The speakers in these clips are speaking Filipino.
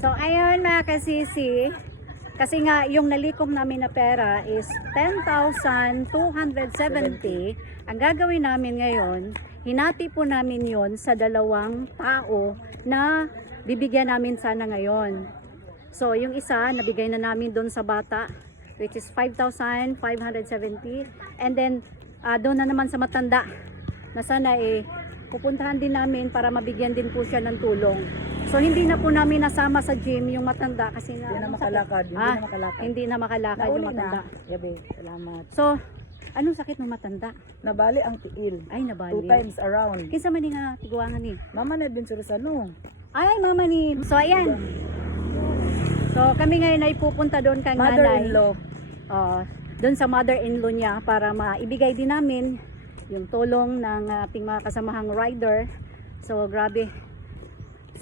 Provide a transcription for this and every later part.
So ayun mga kasisi, kasi nga yung nalikom namin na pera is 10,270. Ang gagawin namin ngayon, hinati po namin yon sa dalawang tao na bibigyan namin sana ngayon. So yung isa, nabigay na namin doon sa bata, which is 5,570. And then, ah, doon na naman sa matanda, na sana eh, pupuntahan din namin para mabigyan din po siya ng tulong. So hindi na po namin nasama sa gym yung matanda kasi nga Hindi na sakit? makalakad, hindi Ah, na makalakad. Hindi na makalakad yung Nauli matanda. na. Yabe, salamat. So, anong sakit ng matanda? Nabali ang tiil. Ay, nabali. Two times around. Kinsa man ni nga tiguangan ni. Mama na din sa ano. Ay, mama ni. So ayan. So kami ngayon ay pupunta doon kay nanay. Mother-in-law. uh, doon sa mother-in-law niya para maibigay din namin yung tulong ng ating mga kasamahang rider. So grabe,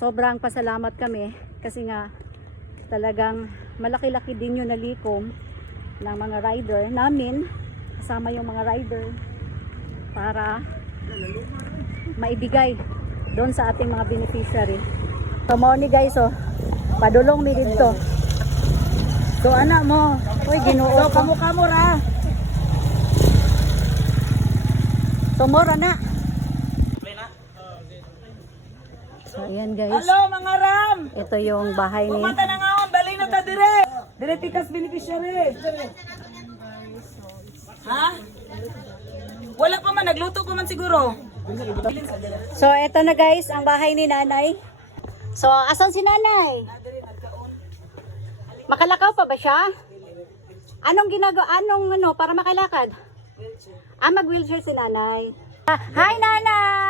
sobrang pasalamat kami kasi nga talagang malaki-laki din yung nalikom ng mga rider namin kasama yung mga rider para maibigay doon sa ating mga beneficiary. So mo ni guys oh, padulong mi dito. So anak mo, oy Ginoo So, kamukha mo ra. So mora na. So ayan guys, Hello mga ram. ito yung bahay ni Kumanta na nga on, bali na ta dire. Dire tikas beneficiary. Ha? Wala pa man nagluto ko man siguro. So ito na guys, ang bahay ni nanay. So asan si nanay? Makalakaw pa ba siya? Anong ginagawa? Anong ano para makalakad? Ah, mag-wheelchair si nanay. Ah, hi nanay!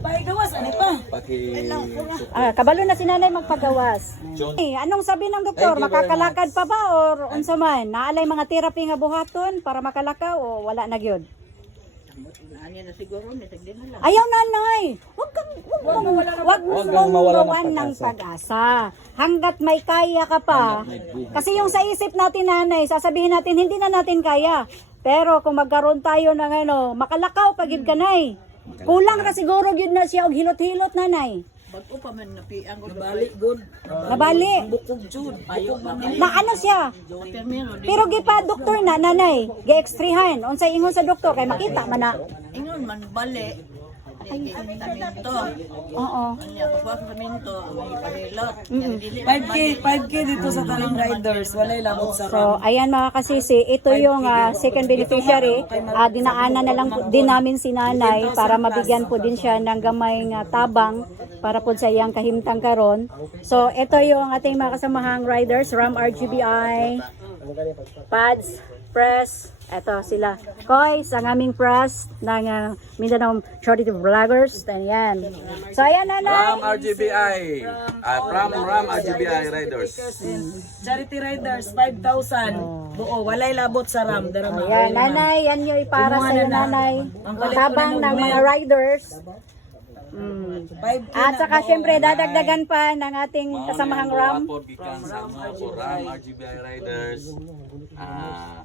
Bay gawas ani pa. Ah, kabalo na si nanay magpagawas. Eh, anong sabi ng doktor? Makakalakad pa ba or unsa man? Naalay mga therapy nga buhaton para makalakaw o wala na gyud? Ayaw nanay. Wag kang wag mong wag mong mawalan ng pag-asa. Hanggat may kaya ka pa. Kasi yung sa isip natin nanay, sasabihin natin hindi na natin kaya. Pero kung magkaroon tayo ng ano, makalakaw pagid kanay. Kulang ra siguro gyud na siya og hilot-hilot nanay. Bali good. Nabali. Bukog jud. Bukog man dili. Na ano siya? Pero gipa doktor na nanay, gi-extrehan. Unsay ingon sa doktor kay makita man na. Ingon man bali. Ay. Oo. Anya ko pa sa minto, ang ipahilot. Dili 5k, 5k dito sa Talang Riders. Walay labot sa So, ayan mga kasisi, ito yung ah, second beneficiary. Ah, dinaanan na lang po din namin si nanay para mabigyan po din siya ng gamay nga tabang para po sa iyang kahimtang karon. So, ito yung ating mga kasamahang riders, Ram RGBI, Pads, Press, eto sila. Koys, ang aming press ng ah, Mindanao Charity Vloggers. Ayan. So, ayan nanay. Ram RGBI. Ah, from Ram RGBI Riders. Charity Riders 5,000. Buo, walay labot sa ram. Dara ma. Ayan, nanay, yan yung para sa iyo, nanay. Tabang ng mga riders. Mm. 5k At saka syempre dadagdagan pa ng ating kasamahang Ram. Ram RGBI Riders. Ah,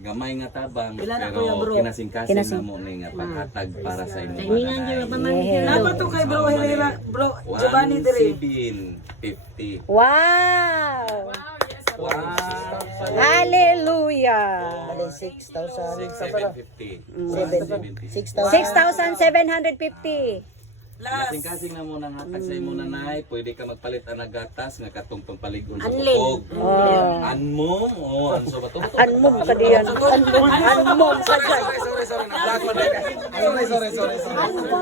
gamay nga tabang Ilan na, pero Kuya Bro? kinasing-kasing na mo ni nga paghatag para sa inyo. Yeah. Napa to kay Bro Herrera, Bro Giovanni dire. 1750. Wow! Wow. Hallelujah! 6,750. 6,750. Kasing-kasing na mo nang hatag sa imo nanay, pwede ka magpalit ang gatas nga katong pampaligon sa bukog. Oh. Anmom, oh, anso ba to? Anmog pa diyan. Anmog, anmog pa diyan. Sorry, sorry, na. Sorry, sorry, sorry, sorry.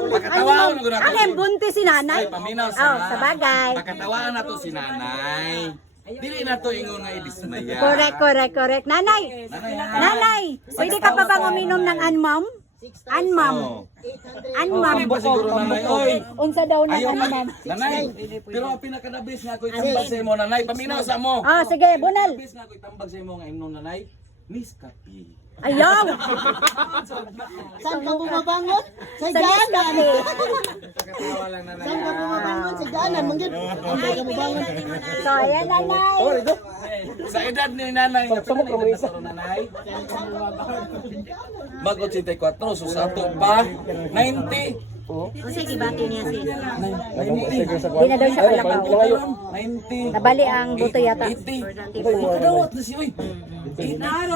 Pagkatawaan mo na Ano buntis si nanay? Ay, paminaw Oh, sa bagay. Pagkatawaan na to si nanay. Dili na to ingon nga idismaya. Correct, correct, correct. Nanay, nanay, pwede ka pa bang uminom ng anmom? Anmam. Oh. Anmam. Ano ba siguro nanay? Oy! Unsa daw na Ayaw ano na. ma'am? Nanay, pero ang pinakadabis nga ako'y tambag sa imo, nanay. Paminaw sa mo. Ah, sige, bunal. Dabis nga ako'y tambag sa imo nga imong nanay. Nescafe. Ayaw. Saan ka bumabangon? Sa nanay. Saan ka bumabangon? Sa ganan. Manggit. Ang ka bumabangon. So, ayan nanay. Sa edad ni nanay, pila edad na karon nanay? Mag 84, so sa ato pa 90. Sige, bati niya si. 90. Di na daw siya kalabaw. 90. Nabali ang buto yata. 80. Makadawat na siya, oy. 90,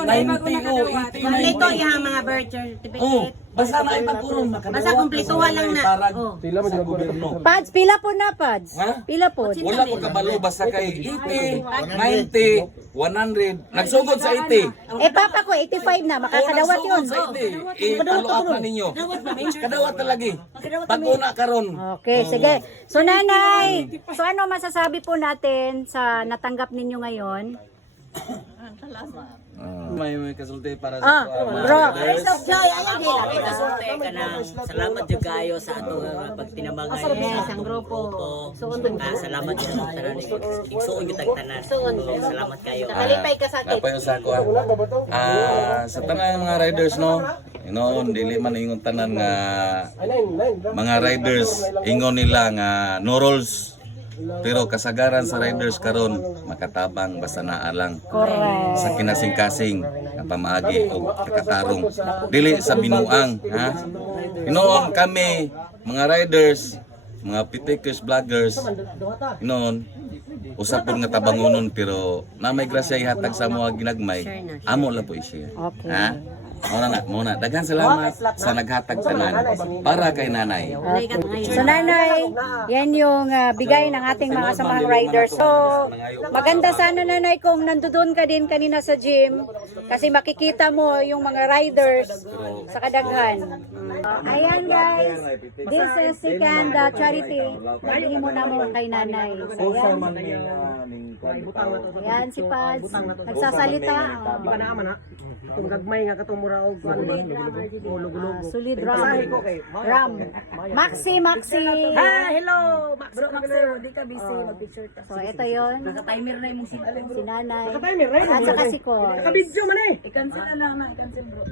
oh, 80, 90. yung mga birth certificate. Oh, basta na ipagkurong makadawat. Basta kumpletuhan lang na. Oh. sa gobyerno. Pads, pila po na, Pads? Ha? Pila po? Wala ko kabalo basta kay 80, 90, 100. Nagsugod sa 80. Eh, papa ko, 85 na. Makakadawat yun. 80. I-follow up na ninyo. Kadawat na lagi. Pag-una karon. Okay, sige. So, nanay, so ano masasabi po natin sa natanggap ninyo ngayon? May may kasulti para Ah, sa mga bro. riders. Joy, ayan nila. Kasulti ka na. Salamat jud kayo sa ato nga pagtinabangay sa atong grupo. Ah, salamat jud sa tanan. Igsuon gyud tag tanan. Salamat kayo. Nakalipay ka sa akin. Napayo sa ako. ah. Ah, sa tanang mga riders no. Know, dili man ingon tanan nga mga riders ingon nila nga no rules. Pero kasagaran sa riders karon makatabang basta naa lang. Correct. sa kinasing-kasing pamaagi o kakatarong. Dili sa binuang ha? Inoon kami mga riders mga pitikers vloggers. Inoon usap po nga tabangonon pero na may grasya ihatag sa mga ginagmay amo lang po i-share. Okay. ha Muna na, muna. Daghan salamat sa naghatag tanan. para kay nanay. So nanay, yan yung ah, bigay ng ating mga samahang riders. So maganda sana nanay kung nandoon ka din kanina sa gym kasi makikita mo yung mga riders sa kadaghan. Ayan guys, this is second uh, charity. Na mo na mo kay nanay. So, ayan, ayan si Pads, nagsasalita. Di ba naman ha? Itong gagmay nga katong mura og ano Ah, lugo-lugo. solid ram. Ram. Maxi, Maxi. Ah, hello. Max, bro, Max, di ka busy mag-picture ta. So ito yon. Timer na yung Si nanay. Timer, right? At saka si Cor. Naka-video man eh. I-cancel na lang na, i-cancel bro.